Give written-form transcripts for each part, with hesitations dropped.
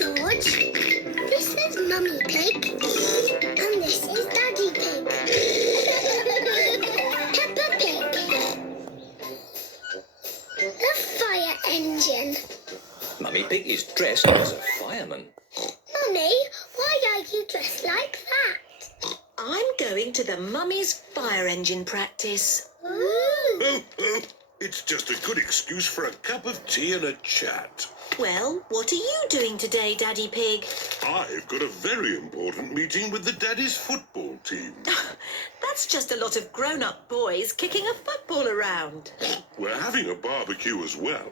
George. This is Mummy Pig. And this is Daddy Pig. Peppa Pig. The fire engine. Mummy Pig is dressed as a fireman. Mummy, why are you dressed like that? I'm going to the Mummy's fire engine practice. Ooh. Oh, oh, it's just a good excuse for a cup of tea and a chat. Well, what are you doing today, Daddy Pig? I've got a very important meeting with the Daddy's football team. That's just a lot of grown-up boys kicking a football around. We're having a barbecue as well.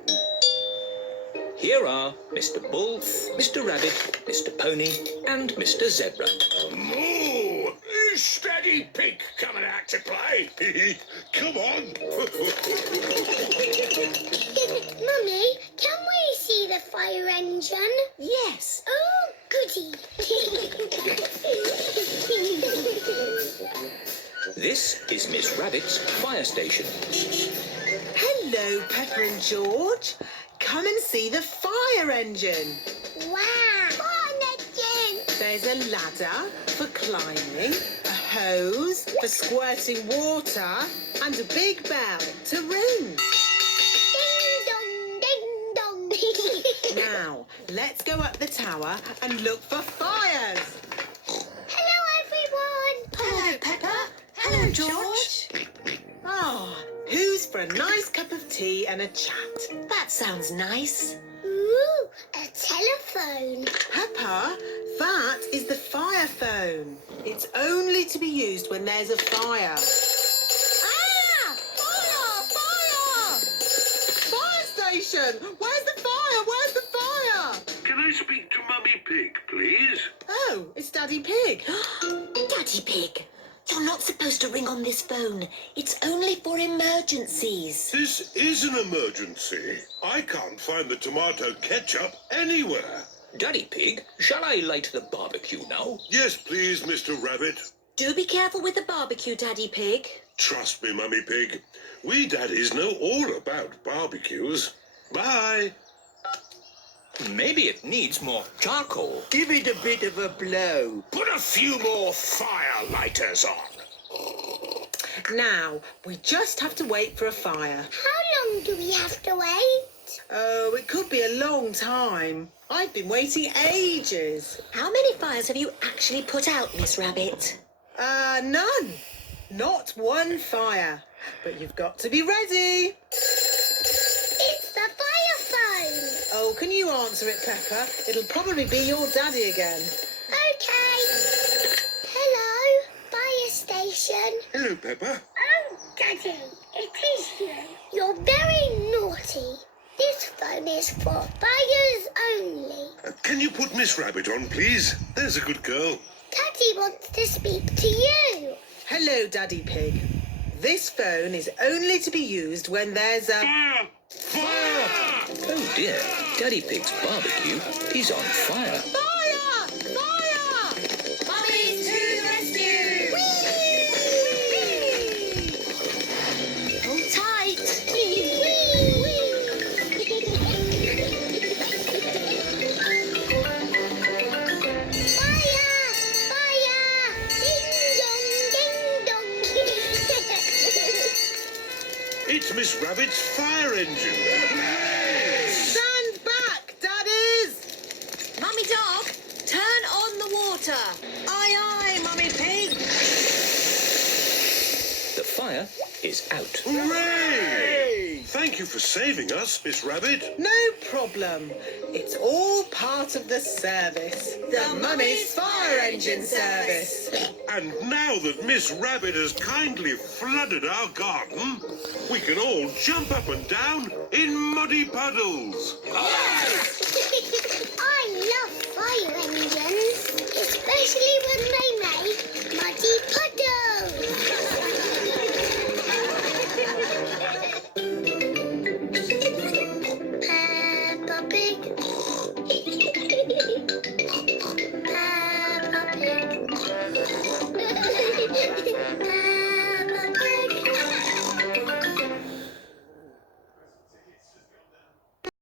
Here are Mr. Bull, Mr. Rabbit, Mr. Pony, and Mr. Zebra. Moo! Is Daddy Pig coming out to play? Come on. Mummy, can we see the fire engine? Yes. Oh, goody. This is Miss Rabbit's fire station. Hello, Peppa and George. Come and see the fire engine. Wow. Fire engine. There's a ladder for climbing, a hose for squirting water, and a big bell to ring. Ding dong, ding dong. Now, let's go up the tower and look for fires. Hello, everyone. Hello, Peppa. Hello, George. Ah, who's for a nice cup of tea and a chat? That sounds nice. Ooh, a telephone. Peppa, that is the fire phone. It's only to be used when there's a fire. Ah! Fire! Fire! Fire station! Where's the fire? Where's the fire? Can I speak to Mummy Pig, please? Oh, it's Daddy Pig. Daddy Pig, you're not supposed to ring on this phone. It's only for emergencies. This is an emergency. I can't find the tomato ketchup anywhere. Daddy Pig, shall I light the barbecue now? Yes, please, Mr. Rabbit. Do be careful with the barbecue, Daddy Pig. Trust me, Mummy Pig. We daddies know all about barbecues. Bye. Maybe it needs more charcoal. Give it a bit of a blow. Put a few more fire lighters on. Now, we just have to wait for a fire. How long do we have to wait? Oh, it could be a long time. I've been waiting ages. How many fires have you actually put out, Miss Rabbit? None. Not one fire. But you've got to be ready. It's the fire phone. Oh, can you answer it, Peppa? It'll probably be your daddy again. Okay. Hello, fire station. Hello, Peppa. Oh, Daddy, it is you. You're very naughty. This phone is for fires only. Can you put Miss Rabbit on, please? There's a good girl. Daddy wants to speak to you. Hello, Daddy Pig. This phone is only to be used when there's a... Fire! Oh dear, Daddy Pig's barbecue is on fire. Fire! Fire! Mummies to the rescue! Hold tight. Fire! Fire! Ding dong, ding dong. It's Miss Rabbit's fire engine. Stand back, daddies! Mummy Dog, turn on the water. Aye, aye, Mummy Pig. The fire is out. Hooray! Thank you for saving us, Miss Rabbit. No problem. It's all part of the service. The Mummy's Fire Engine Service. And now that Miss Rabbit has kindly flooded our garden, we can all jump up and down in muddy puddles. I love fire engines, especially when they